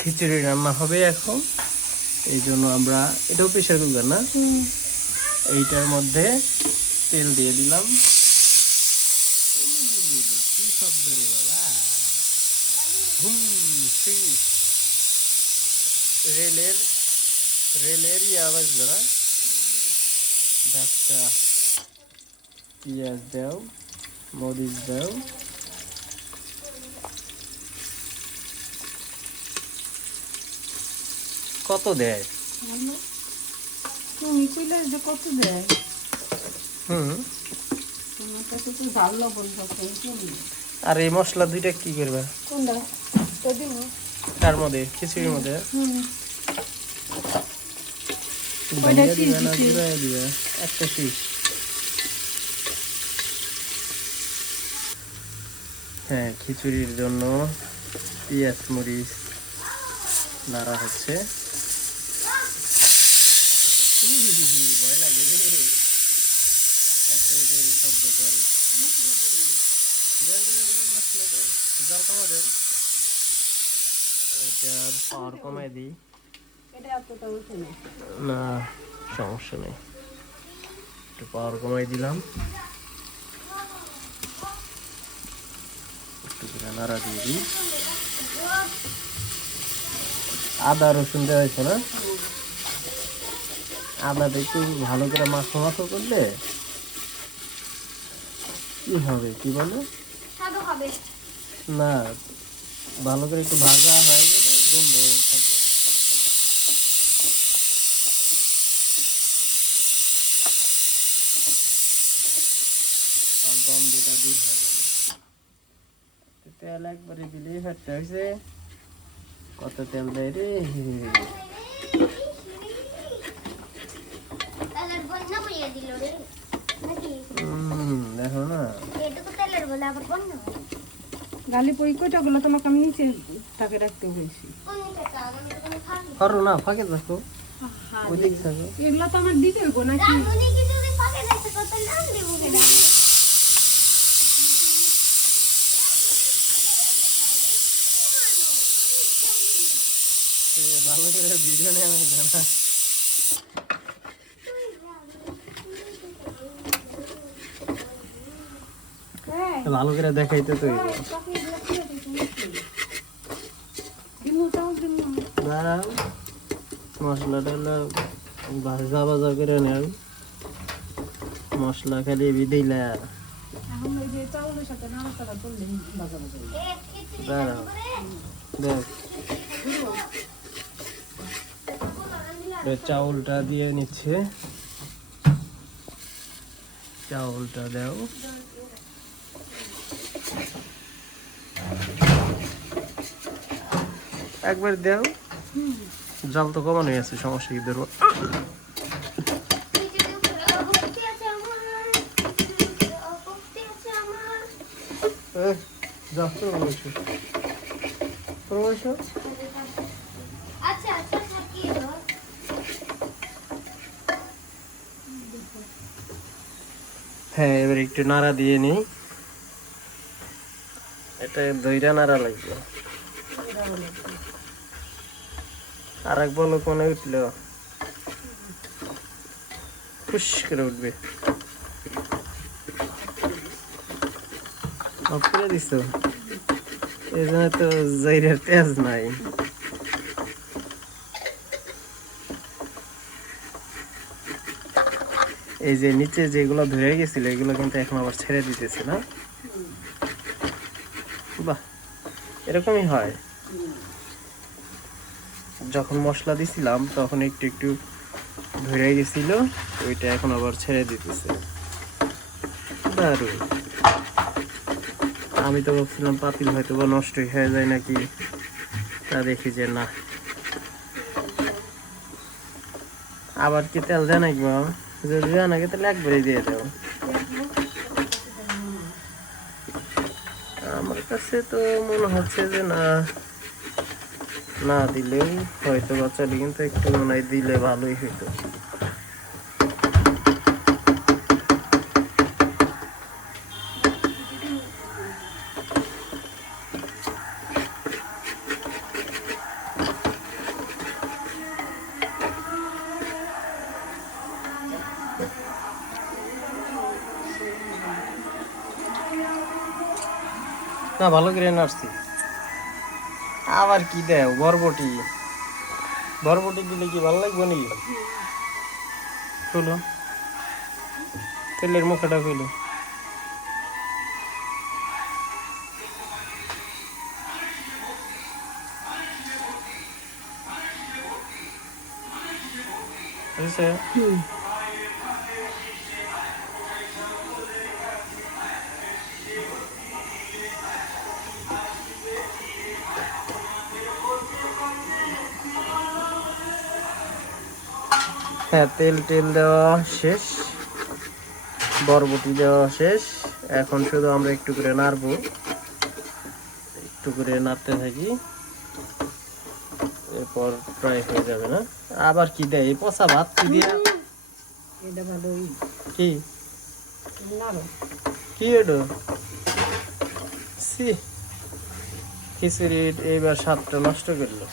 খিচুড়ি রান্না হবে এখন। এই জন্য আমরা, এটাও প্রেশার কুকার না, এইটার মধ্যে তেল দিয়ে দিলাম। কি শব্দ রে বাবা! রেলের রেলের বাজলো না। একটা পেঁয়াজ দাও, মরিচ দাও, কত দেয়? তুমি কইলে যে কত দেয়? তোমার কাছে তো ঝাল লবণ থাকে। আর এই মশলা দুইটা কি করবে? কোনটা? তো দিব। তার মধ্যে খিচুড়ির মধ্যে কয়টা ভাঙিয়ে দিবে শীষ না দিছি? জুড়াই দিবে? একটা শীষ। হ্যাঁ, খিচুড়ির জন্য পেঁয়াজ মরিচ নাড়া হচ্ছে। ভয় লাগে রে, এত জোরে শব্দ করে। জল কমা দেন, এটার পাওয়ার কমাই দিই। এটা এতটা উঠে না। না, সমস্যা নেই, একটু পাওয়ার কমাই দিলাম। একটু করে নাড়া দিয়ে দিই। আদা রসুন দেওয়া হয়েছে না? আদাটা একটু ভালো করে মাখো মাখো করলে কি হবে, কি বলে না, ভালো করে একটু ভাজা হয়ে গেলে গন্ধ থাকবে। আর গন্ধটা দূর হয়ে যাবে। তেল একবারে দিলেই ফেটটা হয়েছে। কত তেল দেয় রে! দেখো না, গালি পরি কয়টাগুলো তোমাকে আমি নিচে তাকে রাখতে হয়েছি। করো না, ফাঁকে থাকো, ওদিক থাকো। এগুলো তো আমার দিতে হইব নাকি? ভালো করে ভিডিও নেওয়া না। ভালো করে দেখাইতে তো দাঁড়াও, মশলাটা ভাজা ভাজা করে নেন। মশলা খালি দিলা, দাঁড়াও দেখ, চাউলটা দিয়ে নিচ্ছে। চাউলটা দাও, একবার দাও। জল তো কমানো আছে, সমস্যা কি ধরবো। হ্যাঁ, এবার একটু নাড়া দিয়ে নিই। এটা দইটা নাড়া লাগবে। আর এক বলো কোনে উঠল, খুশ করে উঠবে। অফ করে দিছো, এই জন্য তো জৈরের তেজ নাই। এই যে নিচে যেগুলো ধরে গেছিল এগুলো কিন্তু এখন আবার ছেড়ে দিতেছে না। বাহ, এরকমই হয়। যখন মশলা দিছিলাম তখন একটু একটু ধরে গেছিল, ওইটা এখন আবার ছেড়ে দিতেছে। দারুণ। আমি তো ভাবছিলাম পাতিল হয়তো বা নষ্ট হয়ে যায় নাকি, তা দেখি যে না। আবার কি তেল দেয় নাকি মা? যদি দেয় নাকি তাহলে একবারই দিয়ে দাও। আমার কাছে তো মনে হচ্ছে যে না, না দিলেও হয়তো বাচ্চাটি, কিন্তু একটু মনে হয় দিলে ভালোই হইতো। না ভালো করে নাড়ছি। আবার কি দেও বরবটি, বরবটি দিলে কি ভালো লাগবে নাকি? খুলো, তেলের মুখটা খুলো। বুঝছে? হ্যাঁ, তেল টেল দেওয়া শেষ, বরবটি দেওয়া শেষ। এখন শুধু আমরা একটু করে নাড়বো, একটু করে নাড়তে থাকি, এরপর প্রায় হয়ে যাবে। না আবার কি দেয় এই পচা ভাত কি দিয়ে? এটা ভালোই কি নাড়ো। কি এটা? ছি, খিচুড়ি এইবার স্বাদটা নষ্ট করলো।